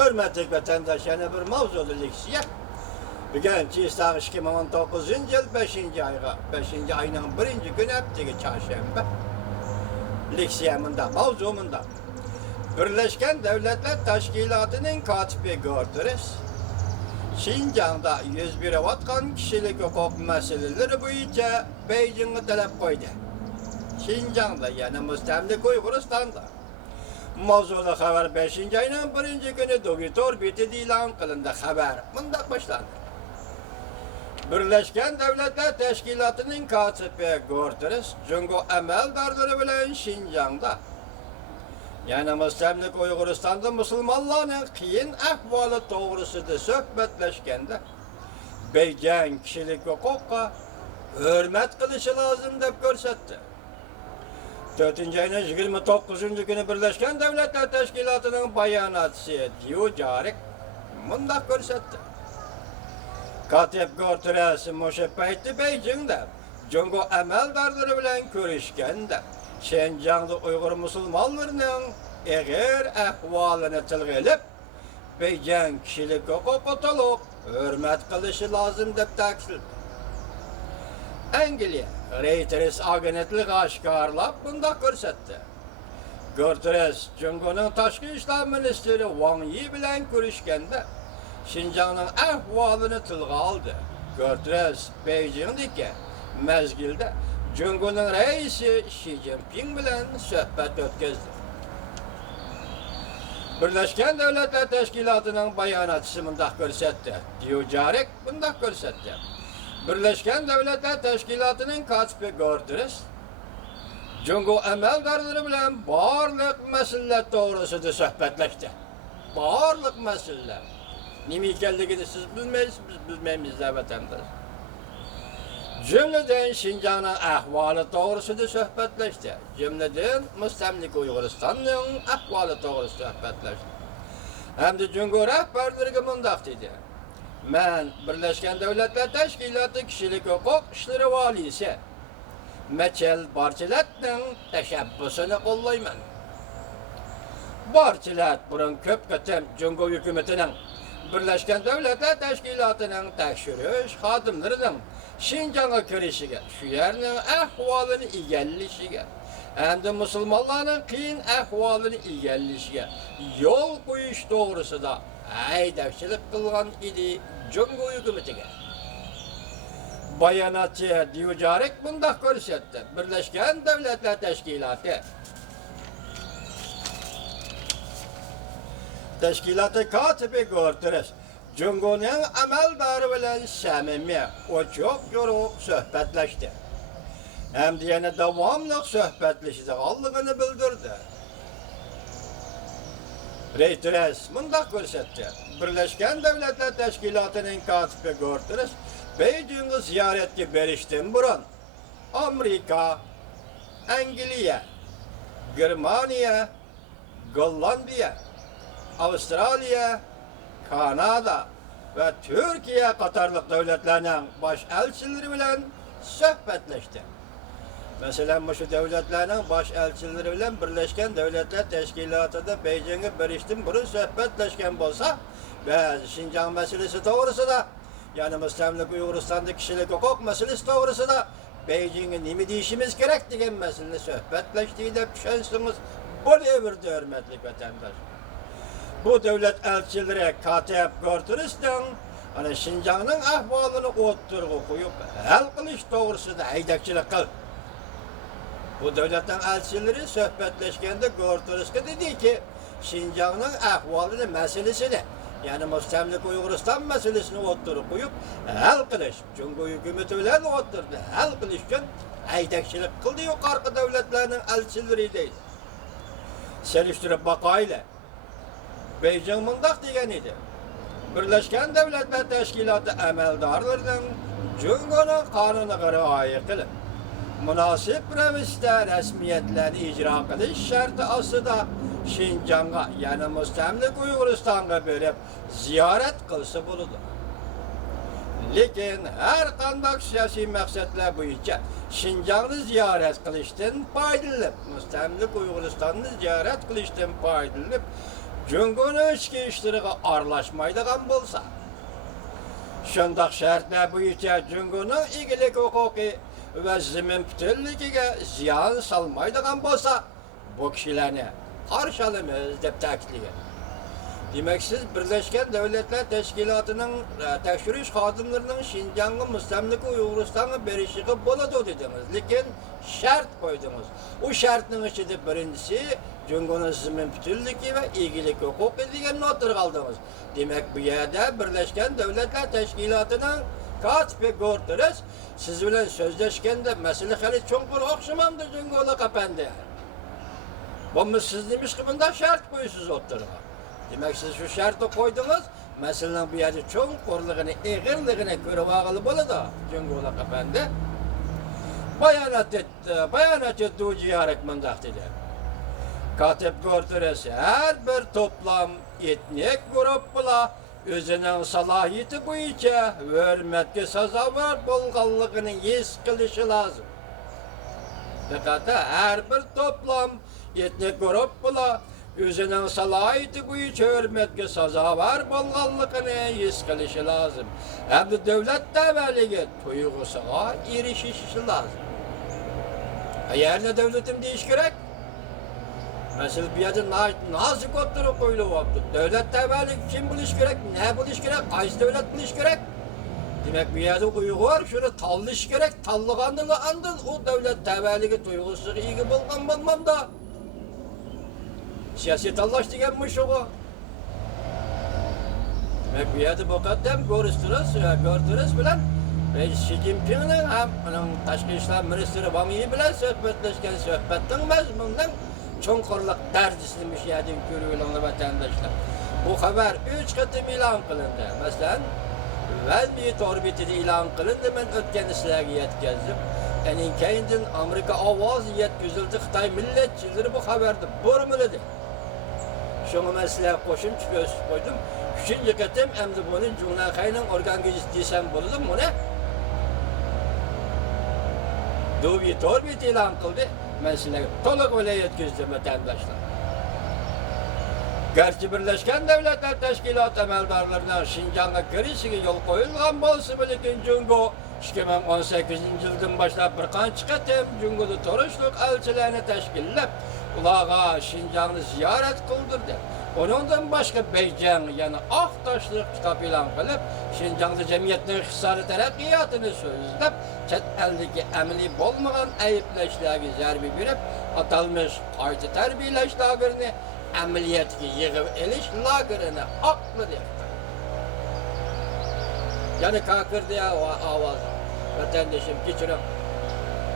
Hürmetli vatandaş, yana bir mavzuda leksiya. Bugün Çiğsağ 2019 yıl 5. ayga, 5. ayının 1. günü hepteki çarşamba. Leksiyamında, mavzumunda. Birleşken Devletler Teşkilatı'nın katibi gördünüz. Şinjan'da 101 vatkan kişilik hukuk meseleleri boyunca Beijing'e talep koydu. Şinjan'da yani müstemlik Uyguristan'da. Mavzulu haber 5. ayının 1. günü doktor biti ilan kılındı haber. Bundan başlandı. Birleşken Devletler Teşkilatı'nın katibi gördünüz. Cungo emeldarları bilen Şinjan'da. Yani müstemlik Uyguristan'da Müslümanların kıyın ahvalı doğrusunda söhbetleşkende Beijing kişilik hukuka hürmet kılışı lazım deyip görsetti. 4. ayının 29. günü Birleşken Devletler Teşkilatı'nın bayanatçısı Diyo Carik bundak görsetti. Katip Görtüresi Moşepeyti Beijing'de Cungo emeldarları bilen görüşkende Şinjan'da Uygur Müslümanlarının eğer ahvalını tilgilip Beijing kişilik hukuku tolup hürmet kılışı lazım deyip taksil. Angliya Reuters agentlik aşkarlap bunda görsetti. Görtürüz Cungo'nun Taşkı İşler Ministeri Wang Yi bilen görüşkende Şinjan'ın ahvalını tilga aldı. Görtürüz Beijing'deki mezgilde Cungo'nun reisi Xi Jinping bilen söhbet ötküzdü. Birleşken Devletler Teşkilatı'nın bayanatçısı bundak görsetti. Diyo Carik bundak görsetti. Birleşken Devletler Teşkilatı'nın katibi gördünüz. Cungo emeldarları bilen barlık mesele doğrusunda söhbetleşti. Barlık mesele. Nimi geldiğini siz bilmeyiz, biz bilmeyiz de vatandaş. Cümleden Şinjan'ın ahvalı doğrusunda söhbetleşti. Cümleden müstemlik Uyguristan'ın ahvalı doğrusunda söhbetleşti. Hem de Cungo rehberleri bundak dedi. Ben Birleşken Devletler Teşkilatı kişilik hukuk işleri valisi Meçel Barçilet'nin teşebbüsünü kollayman. Barçilet burun köp kötem Cungo hükümetinin Birleşken Devletler Teşkilatı'nın tekşürüş xadimlerinin Şinjan'a kirişige, şu yerinin ahvalını igellişige, hem de Müslümanların kıyın ahvalını igellişige, yol koyuş doğrusu da aydavçılık kılgan idi Cungo hükümetine. Bayanatçı Diyo Carik bundak görsetti. Birleşken Devletler Teşkilatı. Teşkilatı katibi gördünüz. Cungo'nun ameldarı bilen samimi, o çok yoruk söhbetleşti. Hem diyene devamlı söhbetleşti, aldığını bildirdi. Reuters bundak görsetti. Birleşken Devletler Teşkilatı'nın katibi gördünüz. Beijing'i ziyaretki beriştin burun. Amerika, Angliya, Germaniya, Gollandiya, Avustralya, Kanada ve Türkiye Katarlık devletlerinin baş elçileri bilen söhbetleşti. Mesela şu devletlerinin baş elçileri bilen Birleşken Devletler Teşkilatı'da Beijing'e beriştin burun söhbetleşken bolsa ve Şinjan meselesi doğrusu da yani müstemlik Uyguristan'da kişilik hukuk meselesi doğrusu da Beijing'e nimi deyişimiz gerek diyen mesele söhbetleştiği de düşünsünüz. Böyle bir hürmetli vatandaş. Bu devlet elçileri katip gördünüzden hani Şinjan'ın ahvalını oturgu koyup hal kılış doğrusu da aydakçılık kıl. Bu devletin elçileri söhbetleşkende gördünüz ki dedi ki Şinjan'ın ahvalını meselesini yani müstemlik Uyguristan meselesini oturup koyup hal kılış. Cungo hükümeti bilen oturdu. Hal kılış için aydakçılık kıldı yukarı devletlerinin elçileri değil. Seliştirip bakayla. Beijing bundak degen idi. Birleşken Devletler Teşkilatı emeldarlarının Cungo'nun kanununa riayet kılıp münasip revişte resmiyetlerini icra kılış şartı asıda Şinjan'a yani müstemlik Uyguristan'a verip ziyaret kılsı buludu. Lekin her kandak siyasi maksatlar boyunca Şinjan'ı ziyaret kılıştan faydalanıp müstemlik Uyguristan'ı ziyaret kılıştan faydalanıp Cüngünün içki işleriga aralashmaydigan bolsa, şundaq şartlar bo'yicha Cüngünün igilik huquqi va zimin bütünligiga ziyon salmaydigan bolsa, bu kishilarni qarshi olamiz deb ta'kidlagan. Demek siz Birleşken Devletler Teşkilatı'nın tekşiriş xodimlarining Şinjan'ga mustamlika Uyg'uristonga berishiga bo'ladi dediniz. Lekin şart qo'ydingiz. O şartning ichida birinchisi Cüngünün zimin bütünligi va egilik huquqi deganni o'tirib oldingiz. Demek bu yerda Birleşken Devletler Teşkilatı'nın katibi Guterres siz bilan so'zlashganda masala hali cho'nqur o'xshamamdi Cüngün'e kapandi. Bu siz demiş ki bunda şart qo'ysiz o'tirib. Demek siz şu şartı koydunuz, meselenin bu yerde çoğunkurluğunu, eğirliğini görüp ağılı bo'ladi. Cüngün'e kapandi. Bayanat etti o ciharet mındak dedi. Katip Guterres her bir toplam etnik grupla özünün salahiyeti bo'yicha hürmetke sazavor bo'lganligini his qilishi lazım. Fakat her bir toplam etnik grupla özünün salahiyeti bo'yicha hürmetke sazavor bo'lganligini his qilishi lazım. Hem de devlet temellige tuyg'usiga erishishi lazım. Yerine devletim deyiş gerek. Mesela bir yerde nazik oturup koyulup devlet temellige kim biliş gerek, ne biliş gerek, qaysi devlet biliş gerek. Demek bir yerde Uygur şöyle talliş gerek, tallıqandığı andın o devlet temellige tuyg'usiga ega bo'lgan bo'lmamda. Siyasi tallaş deganmish o. Demek bir yerde bu kadar Guterres bilen Xi Jinping'in hem Tashqi ishlar ministri Wang Yi bilan suhbatlashgan suhbatning mazmunining cho'nqurliq darajasini bu yerdan ko'rib vatandoshlar. Bu xabar 3 qatim e'lon qilindi. Masalan, Valmiyet orbitida e'lon qilindi, men o'tgan sizlarga yetkazdim. Keyindan Amerika ovozi yetkazildi, Xitoy millatchilari bu xabarni bo'rmiladi. Şunu ben sizlerle qo'shimcha ko'rsatib qo'ydim. 3-chi qatim endi buni Junaqayning organga desam bo'ladimi buni? Dovit orbit e'lon qildi. Men sizlarga to'liq o'ylab yetkazdim vatandoshlar. Garchi Birleşken Devletler Teşkilatı amaldorlarining Şinjanga kirishiga yo'l qo'yilgan bo'lsa, lekin Jungo 2018-yildan boshlab bir qancha qatim Jungoda turishlik elchilarni tashkillab, ularga Şinjanni ziyorat qildirdi. Onundan başka Beijing yani Aqtoshlik kitob e'lon qilib, Şinjanda jamiyatning iqtisodiy taraqqiyotini so'zlab, chet eldagi amaliy bo'lmagan ayblashlarga zarba berib, atalmish qayta tarbiyalash lagerini amaliyotga yig'ib elish lagerini aqlidi. Yani kakır diye ovoz vatandaşım kechirim.